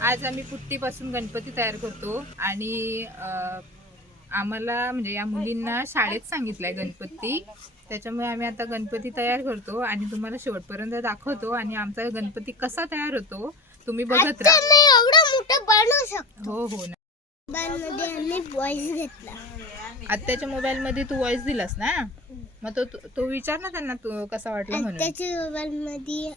आज आम्ही पुट्टीपासून गणपती तयार करतो आणि आम्हाला म्हणजे या मुलींना शाळेत सांगितलंय गणपती. त्याच्यामुळे आम्ही आता गणपती तयार करतो आणि तुम्हाला शेवटपर्यंत दाखवतो आणि आमचा गणपती कसा तयार होतो तुम्ही बघत राहा. मी एवढं मोठं बनवू शकतो. हो हो ना. घेतला. आत्याच्या मोबाईल मध्ये तू व्हॉइस दिलास ना? मग तो तो विचार ना त्यांना तू कसा वाटला म्हणून. मोबाईल मध्ये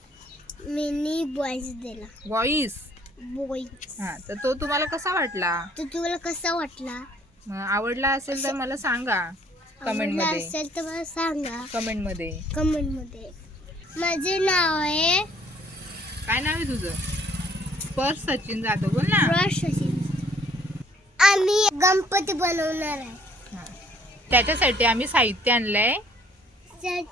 मी वॉइस दिला. व्हॉइस वॉइस हा तर तो तुम्हाला कसा वाटला? तर तुम्हाला कसा वाटला? मग आवडला असेल तर मला सांगा कमेंट आवडला मध्ये. असेल तर मला सांगा. कमेंटमध्ये. कमेंटमध्ये. माझे नाव आहे काय नाव आहे तुझं? स्पर्श सचिन जाधव बोल ना. रश सचिन. आम्ही गणपती बनवणार आहे. हा. त्याच्यासाठी आम्ही साहित्य आणलंय. त्या-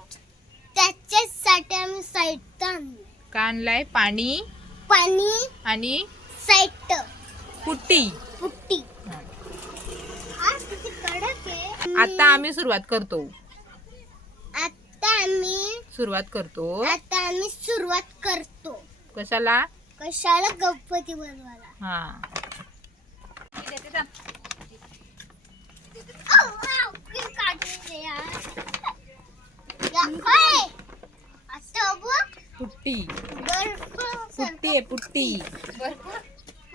त्याच्यासाठी आम्ही साहित्य आणलं का आणलंय? पाणी. पाणी आणि साहित्य पुट्टी पुट्टी. आज किती कडक आहे. आता आम्ही सुरुवात करतो. आता आम्ही सुरुवात करतो. आता आम्ही सुरुवात करतो. कशाला? कशाला गणपती बनवायला? हा. आऊ, आऊ, किती काढून दे यार. या, होय. आता बघ, पुट्टी आहे पुट्टी.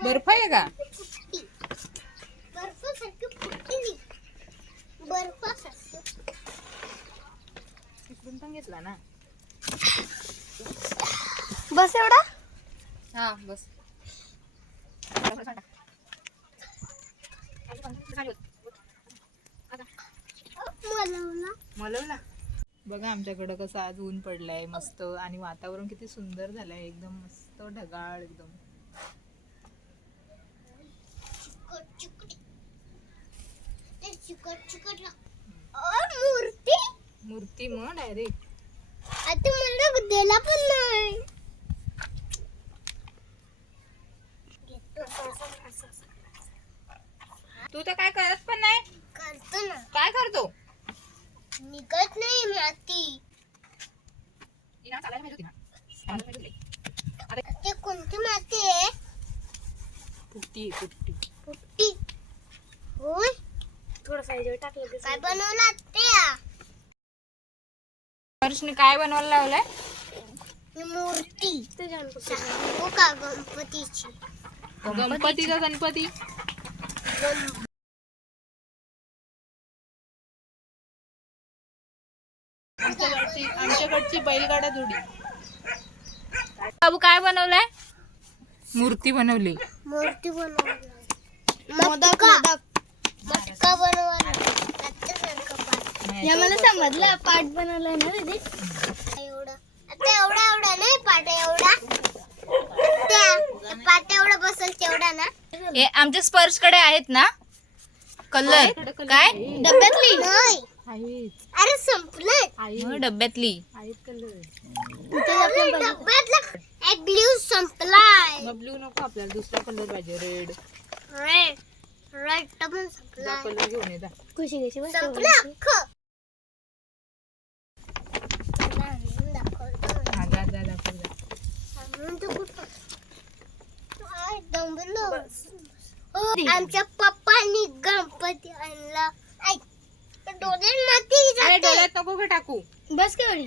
बर्फ आहे का? पण घेतला ना. बस एवढा? हा बस मला मलवला बघा आमच्याकडं कसं आज ऊन पडलंय मस्त. आणि वातावरण किती सुंदर झालंय. एकदम मस्त ढगाळ एकदम. मूर्ती. मूर्ती मग डायरेक्ट. आता मला पण नाही तू तर काय करत पण नाही करतो ना काय करतो निघत नाही माती ते कोणती माती आहे पुट्टी आहे, पुट्टी पुट्टी होय थोडं ह्याच्यावर टाकलं काय बनवला त्या हर्षने काय बनवायला लावलंय? ही मूर्ती. ते सांगू का गणपतीची? गणपतीचा गणपती? गण- आमच्याकडची आमच्याकडची बैलगाडा जोडी बाबू काय बनवलंय? मूर्ती बनवली. मूर्ती बनवली. मोदक. मटका बनवला मला समजलं पाठ बनवलाय ना दीदी? एवढा. आता एवढा एवढा नाही पाट एवढा. त्या पाट एवढा बसल तेवढा ना. हे आमच्या स्पर्शकडे आहेत ना? कलर. काय? डब्यातली? नाही. अरे संपलं डब्यातली. डब्यातला? एक ब्ल्यू संपलाय. मग ब्ल्यू नको आपल्याला दुसरा कलर पाहिजे रेड. रेड. रेड पण कलर घेऊन जा. खुशी कशी संपलं अख्खं हा, जा, जा, आमच्या पप्पांनी गणपती आणला. ऐक डोळ्यात माती अरे जाते डोळ्यात नको का टाकू. बस केवढी?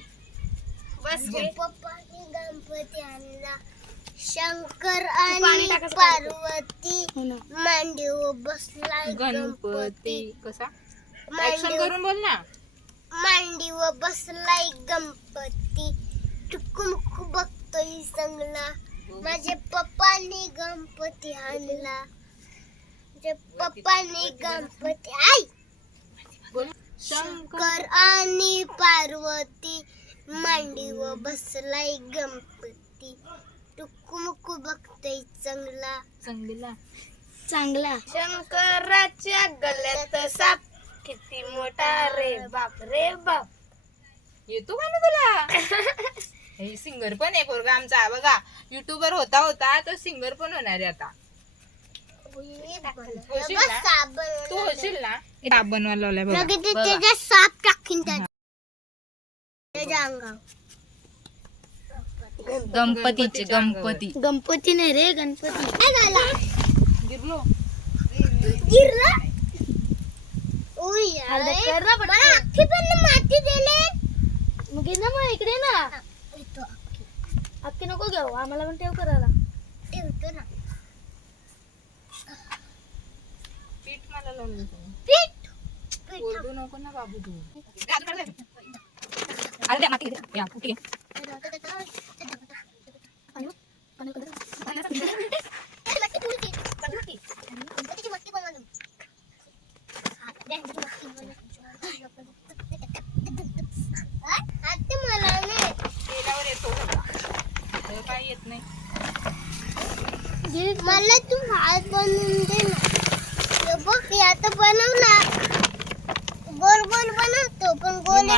आमच्या पप्पांनी गणपती आणला. शंकर आणि पार्वती हो मांडीवर बसलाय गणपती. कसा? ऍक्शन करून बोल ना. मांडीवर बसलाय गणपती. टुकुमुकू बघतोय संगला माझ्या पप्पांनी गणपती आणला. माझ्या पप्पांनी गणपती आई! शंकर आणि पार्वती मांडीवर बसलाय गणपती. टुकुमुकू बघतोय चांगला. चांगलीला चांगला. शंकराच्या गल्यात साप. किती मोठा रे बाप रे बाप. येतो का ना तुला? हे सिंगर पण आहे पोरगा आमचा. बघा युट्यूबर होता होता तो सिंगर पण होणार आहे आता. होशील ना? साप तू होशील ना? ताप बनवायला लावलाय बघा. साप टाकीन त्याच्या त्याच्या अंगावर. गणपतीचे गणपती. गणपती नाही रे गणपती. काय झाला? गिरलो. गिरला? उई अरे मला अख्खी पण माती दिले. मग ना मग इकडे ना. अख्खी नको घेऊ आम्हाला पण ठेव करायला. ठेवतो ना. पीठ मला लावलं पीठ? पीठ. नको ना बाबू तू. अरे माती. या, ठीक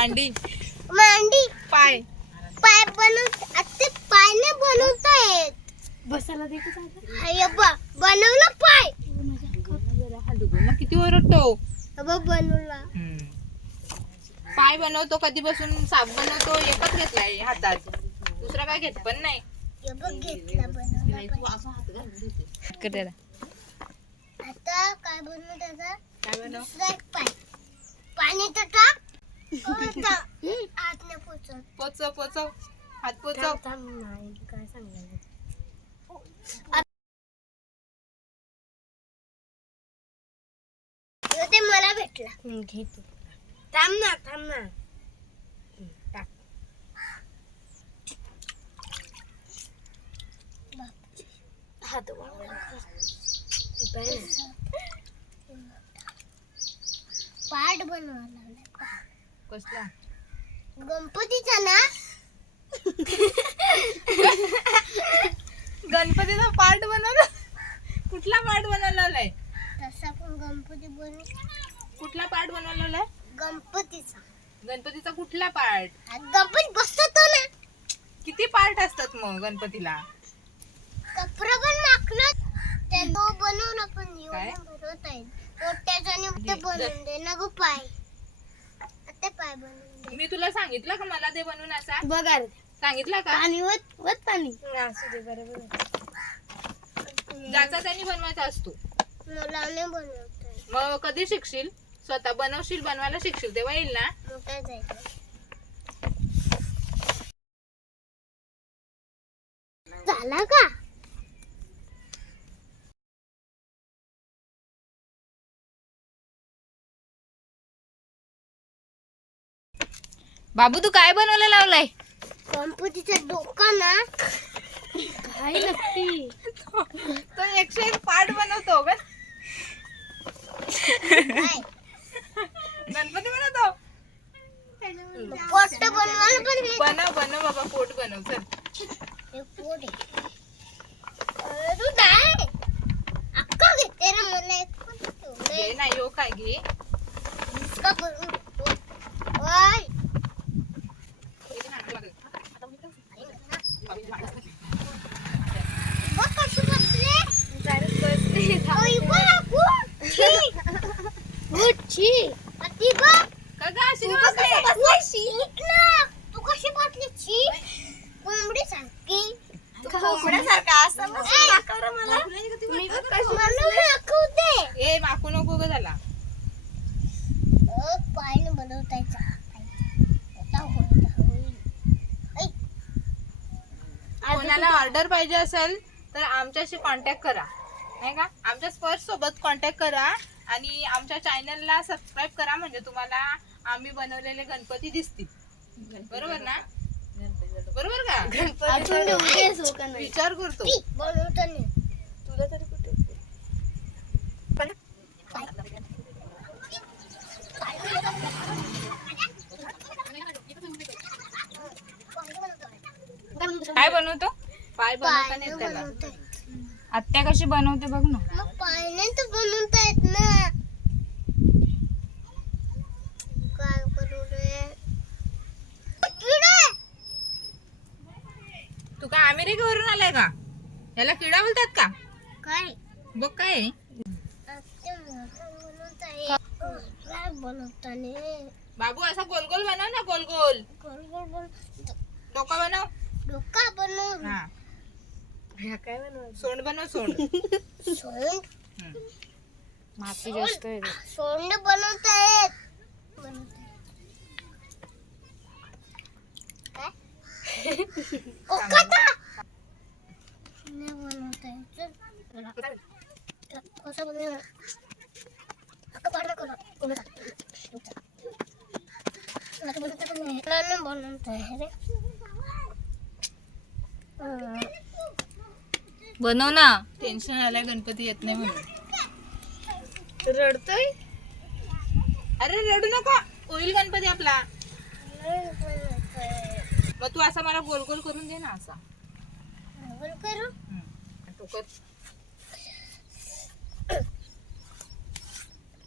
मांडी. मांडी. पाय. पाय बनव आता ते पाय नाही बनवता येत बसायला दे हे बघ बनवला पाय. हा ना किती ओरडतो? बघ बनवला. पाय बनवतो कधीपासून साप बनवतो एकच घेतलाय हातात. दुसरा काय घेत पण नाही. हे बघ घेतला बनवला पाय. आता काय बनवू त्याचा? काय बनव? दुसरा एक पाय. पाणी तर टाक. पोचव पोचव हात पोचव काय सांगायचं ते मला भेटला घेतो थांब ना थांब ना टाक हात पाठ बनवायला. कसला? गणपतीचा ना? गणपतीचा पार्ट बनवला? कुठला पार्ट बनवलेला आहे? तसा पण गणपती बनव. कुठला पार्ट बनवलेला आहे? गणपतीचा. गणपतीचा कुठला पार्ट? गणपती बसतो ना. किती पार्ट असतात मग गणपतीला? कपडा पण मागणार. ते तो बनवला पण काय? भरवत आहे पोट्याचा आणि ते बनवून दे ना गो पाय. ते पाय बनवून दे. मी तुला सांगितलं का मला ते बनवून असा? बघा सांगितलं का? पाणी वत वत पाणी. असू दे बरोबर ज्याचा त्यांनी बनवायचा असतो. मला नाही. मग कधी शिकशील? स्वतः बनवशील बनवायला शिकशील तेव्हा येईल ना? जायचं? झाला का? बाबू तू काय बनवायला लावलाय? गणपतीचा डोका ना काय नक्की? तो एकशे एक पार्ट बनवतो ग गणपती बनवतो? पोट बनवायला पण बनव बनव बाबा पोट बनव चल. हे पोट आहे. अरे तू काय अक्का घेते ना मला एक पण ठेवलंय. घे नाही यो काय घे. इसका बनवून ठेव. ओय. बघ कशी बसले. ओय, बघ, गुड. छी. गुड, छी. आ, ती बघ. का ग अशी तू का कशी बसली? बसली? नीट ना. तू कशी बसली छी कोंबडीसारखी मला दाखवू दे. ए माकू नको ग झाला अ, पायने बनवतायचा आता होईल, होईल. ऐ. कोणाला ऑर्डर पाहिजे असेल तर आमच्याशी कॉन्टॅक्ट करा. नाही का? आमच्या स्पर्श सोबत कॉन्टॅक्ट करा आणि आमच्या चॅनलला सबस्क्राईब करा म्हणजे तुम्हाला आम्ही बनवलेले गणपती दिसतील. बरोबर ना? बरोबर. का? विचार करतो. तुला तरी कुठे काय बनवतो? पाय बनवता नाही त्याला. आत्या कशी बनवते बघ ना. मग पायने तर बनवतायत ना. काय करू रे किडा! आहे. तू काय अमेरिकेवरून आलाय का? याला किडा बोलतात का? काय? बघ काय आहे? आत्या मोठं बनवताय. काय बनवताने बाबू असा गोल गोल बनव ना गोल गोल गोल गोल गोल डोका बनव. डोका बनव हा. ह्या काय बनवायचं? सोंड बनव सोंड. सोंड? हम्म. माती जास्त आहे सोंड बनवता येत बनवता येत. काय? ओकाचा नाही बनवता येत चल. कसं बनवणार आता पाडा करा कोणी टाकतो आता बनवता पण नाही मला नाही बनवता आहे रे हं. बनव ना. टेन्शन आलंय गणपती येत नाही म्हणून. रडतोय? अरे रडू नको. होईल गणपती आपला. मग तू असा मला गोल गोल करून दे ना असा. करू? तो कर.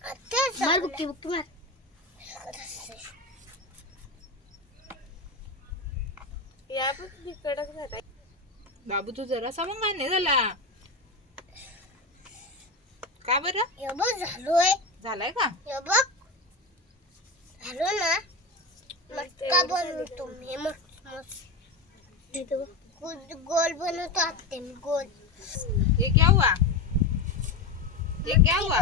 आता मार बुक्की बुक्की मार. या कडक झाला बाबू तू जरासा मग नाही झाला. का बरं? हे बघ झालोय. झालाय का? हे बघ झालो ना मटका बनवतो मी. गोल गोल बनवतो आत्ते मी गोल. ये क्या हुआ ये क्या हुआ.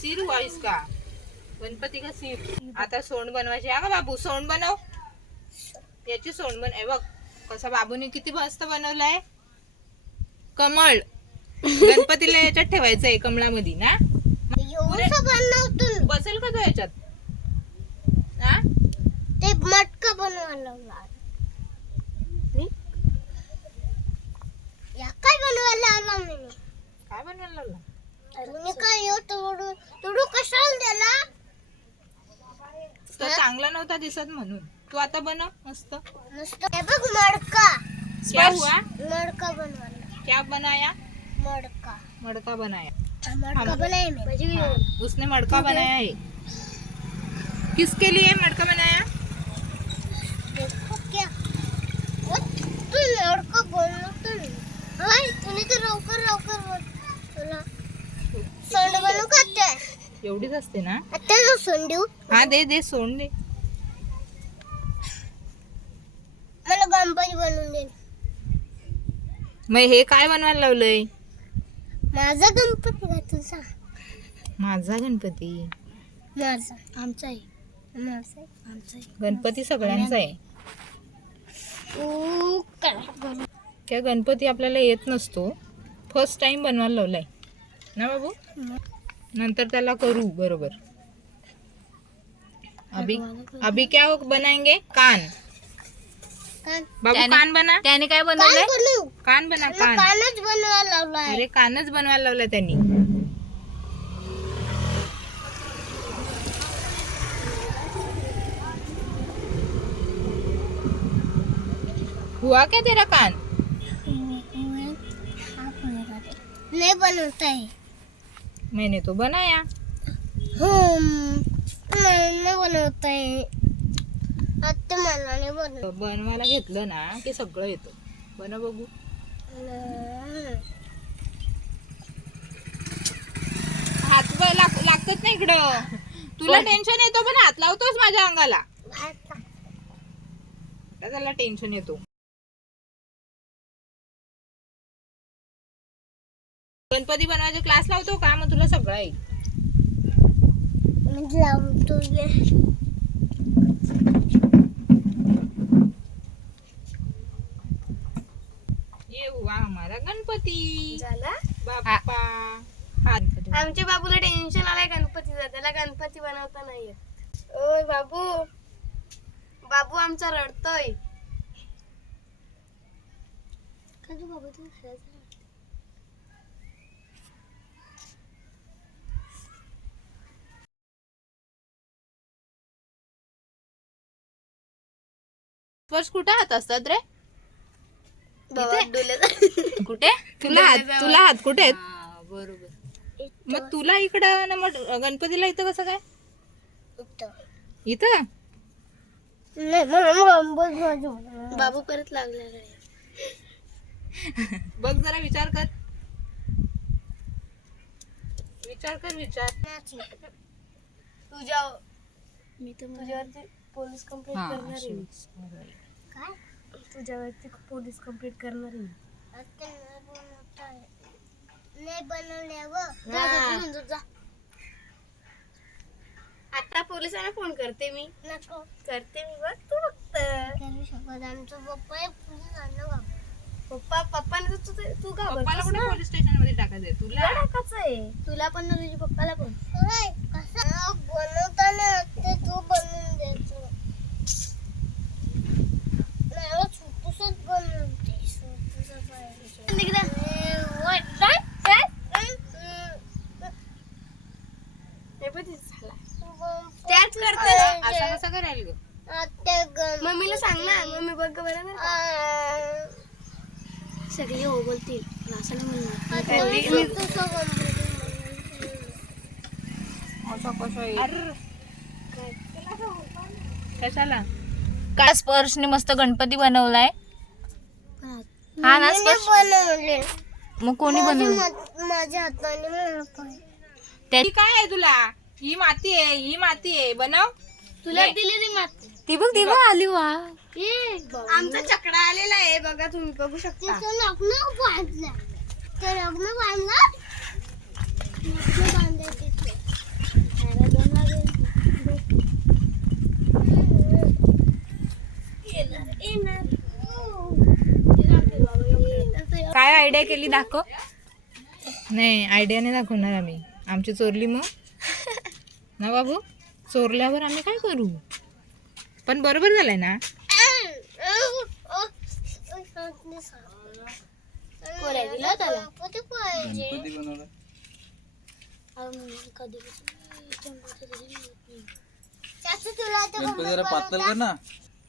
सिर हुआ इसका गणपती का सिर? आता सोंड बनवायची. हा का बाबू सोंड बनव. याची सोंड बन हे बघ. कसा बाबूने किती मस्त बनवलाय? कमळ. गणपतीला याच्यात ठेवायचंय कमळामध्ये ना. बसेल का तो याच्यात? हा? ते मटका बनवायला काय बनवायला लावला मी? काय बनवायला तुम्ही काय येऊ तोडू तोडू कशाला दिला तो चांगला नव्हता दिसत म्हणून. तू आता बनव मस्त. मस्त. हे बघ मडका. क्या हुआ? मडका बनवायला. क्या बनाया? मडका. मडका बनाया. हा मडका बनाय मी. हाँ, उसने मडका बनाया है किसके लिए मडका बनाया? देखो क्या. वो तू लड़का बनवतो ना हाय तुम्ही तर लवकर लवकर बोल. तुला सोंड बनवू का ते एवढीच असते ना? आता जो सोंडू हा. दे दे सोड. दे मला गणपती बनवून दे मग हे काय बनवायला लावलंय? माझा गणपती का तुझा? माझा गणपती. माझा. आमचा आहे. माझा आहे, आमचा आहे. गणपती सगळ्यांचा आहे. ऊ, करा. त्या गणपती आपल्याला येत नसतो. फर्स्ट टाइम बनवायला लावलाय. ना बाबू? नंतर त्याला करू बरोबर. अभी अभी क्या बनाएंगे कान. बाबू त्याने- कान बना. त्याने काय कान बनवलंय? कान बना कान. कानच बनवायला लावलाय. अरे कानच बनवायला लावला त्यांनी. हुआ क्या तेरा कान? नहीं बनवता है मैंने तो बनाया. हम्म, नहीं नहीं बनवता है आता मला नाही बनव बनवायला घेतलं ना की सगळं येतं. बनव बघू. हात ब- लाग- लागतात ना इकडं. तुला टेन्शन येतो पण हात लावतोस माझ्या अंगाला. आता. त्याला टेन्शन येतो. गणपती बनवायचे क्लास लावतो का? मग तुला सगळं येईल. म्हणजे लावतो गे. ये हुआ हमारा गणपती. झाला? बाप्पा. आमच्या बाबूला टेन्शन आलाय गणपतीचा त्याला गणपती बनवता नाही येत. ओय बाबू बाबू आमचा रडतोय. बाबा तू? स्पर्श कुठे हात असतात रे? कुठे? तुला हात तुला हात कुठे आहेत? बरोबर. मग तुला इकडं ना मग गणपतीला इथं कसं काय? इथं. नाही. बाबू परत लागलेला आहे. बघ जरा विचार कर. विचार कर विचार. तुझ्या मी तर तुझ्यावरती पोलीस कंप्लेंट करणार आहे. अशी. काय तुझ्यावरती पोलीस कंप्लीट करणार आहे आता नाही आहे. बनवल्यावर जा. आता पोलिसांना फोन करते मी. नको. करते मी बघ तू फक्त. करू शकत आमचा पप्पा हे पोलीस आणलं बाबा पप्पा पप्पाने तू तू- तू पप्पाला ना. पोलीस स्टेशनमध्ये टाकायचंय? तुला? तुला टाकायचं आहे. तुला पण ना तुझ्या पप्पाला पण. होय, कसं? बनवताना ते तू बनवून द्यायचं नाही हो, छोटूसच बनवते छोटूसं पाहिजे ए, what? काय? काय? हम्म, हे पण तिचं झाला त्याच करते. असं कसं करायला ग? मम्मीला सांग ना मम्मी बघ बरं ना सगळे हो बोलतील. असं नाही? म्हणणार असं कसं? कशाला? काय स्पर्शने मस्त गणपती बनवलाय? हा ना बनवले. मग कोणी बनवलं? माझ्या हाताने मला पाहिजे. त्याची काय आहे तुला? ही माती आहे ही माती आहे. बनव. तुला नाही. दिली ती माती. ती बघ ती बघ आली वा आमचा चकडा आलेला आहे बघा तुम्ही बघू शकता. तिचं लग्न बांधलं ते लग्न बांधलं लग्न. काय आयडिया केली दाखव. नाही आयडिया नाही दाखवणार आम्ही. आमची चोरली मग. ना बाबू? चोरल्यावर आम्ही काय करू? पण बरोबर झालंय ना? पातळ कर ना.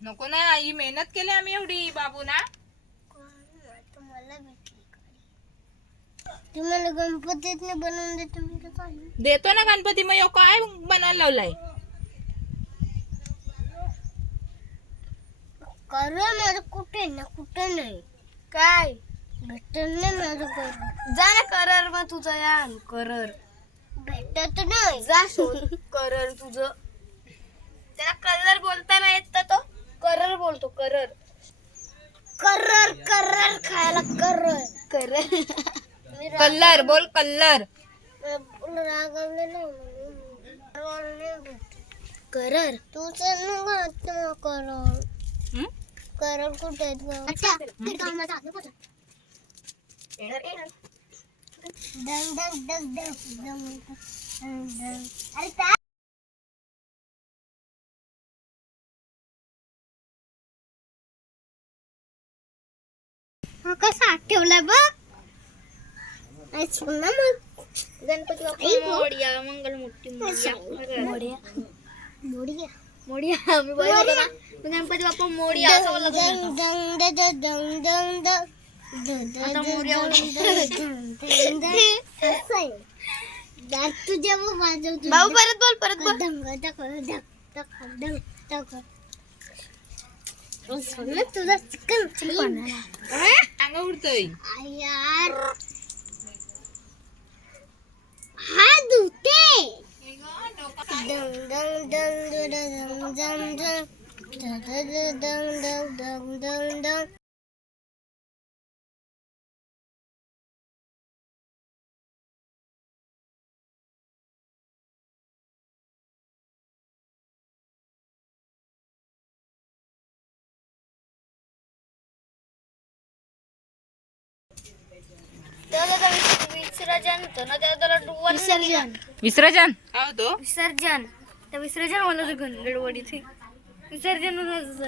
नको ना ही मेहनत केली आम्ही एवढी बाबू ना. तुम्हाला भेटली. तुम्हाला गणपतीत बनवून देतो मी चालेल. देतो ना गणपती मग ह्यो काय बनायला लावलाय? करू माझं कुठे ना कुठे नाही. काय? भेटत नाही माझं करू जा ना करर मग तुझं या करर. भेटत नाही. जा शोध करर तुझं. त्याला कलर बोलता नाही येत तर तो करर बोलतो करर. कर्रर कर्रर खायला करर. मी रा- कलर बोल कलर करर. तू करर कलर. कुठे दंग ना मग गणपती बाप्पा मोडिया मंगलमूर्ती मोडिया मोडिया मोडिया मोडिया मी बोलत ना गणपती बाप्पा मोडिया असं बोलत दंग दंग दंग दंग दंग परत बोल परत बोल दंग दंग दंग दंग दंग तुझा चिकन चिकन अंग उडतोय यार Dun dun dun विसर्जन ना त्याला डुवन विसर्जन. विसर्जन? काय होतो विसर्जन. त्या विसर्जन म्हणत होतं गडबडीत विसर्जन म्हणत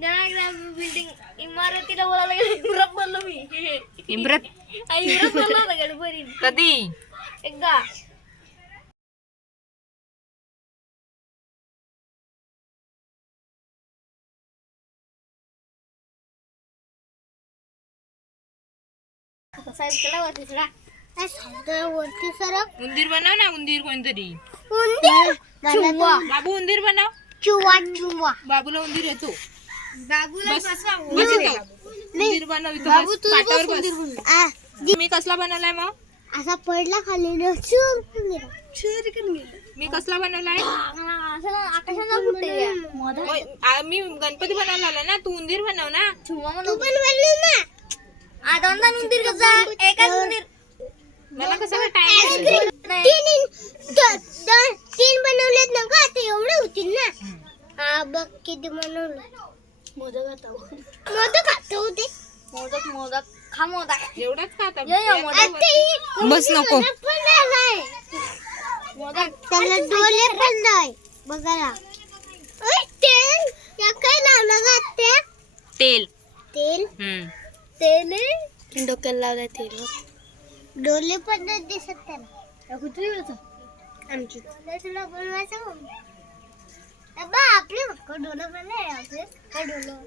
त्या बिल्डिंग इमारतीला बोलायला गेलं इमरात बोललो मी. इम्रत? आणि इमरात बोललो होता गडबडीत कधी? एकदा. वरती उंदीर बनव ना उंदीर कोणतरी. उंदीर? बाबू उंदीर बनव. चुवा चुवा. बाबूला उंदीर येतो. बाबूला मी कसला बनवलाय मग? असा पडला खाली मी कसला बनवलाय? मी गणपती बनवला ना तू उंदीर बनव ना. तू पण बनवली ना? आता कसा एकाच उंदीर मला कसं टाइम. तीन बनवलेत ना का आता एवढे होतील ना? हा बघ किती बनवलं. मोदक आता मोदक खात होते. मोदक मोदक. खा मोदक. एवढाच का आता? ये, ये, मोदक. आता बस नको. मोदक त्याला डोले पण नाही. बघायला तेल. या काय लावलं का तेल. तेल? तेल आहे? डोक्याला लावलाय तेल डोले पण नाही दिसत त्याला कुठे आमची डोले तुला बनवायचं मग. ए बा आपले बघ डोलं पण नाही आपले काय डोलं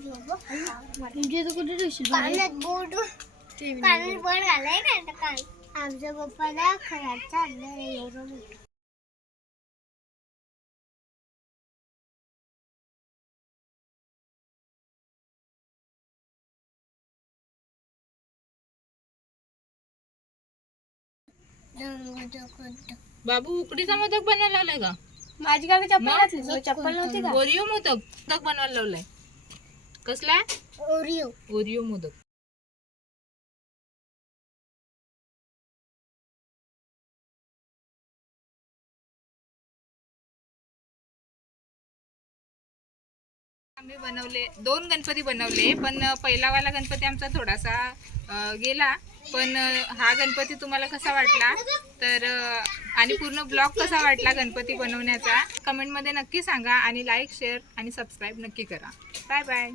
म्हणजे तू कुठे ठेवशील कानात बोट कानात बोट घालाय का आता कान आमच्या पप्पाला खराब चाललं बाबू उकडीचा मोदक बनवायला लावलाय का? माझी काय चप्पल? घातली. तुला चप्पल नव्हती का? ओरिओ मोदक. मोदक बनवायला लावलाय. कसला? ओरिओ. ओरिओ मोदक. आम्ही बनवले दोन गणपती बनवले पण पहिलावाला गणपती आमचा थोडासा गेला. पण हा गणपती तुम्हाला कसा वाटला? तर आणि पूर्ण ब्लॉग कसा वाटला गणपती बनवण्याचा? कमेंटमध्ये नक्की सांगा आणि लाईक शेअर आणि सबस्क्राईब नक्की करा. Bye bye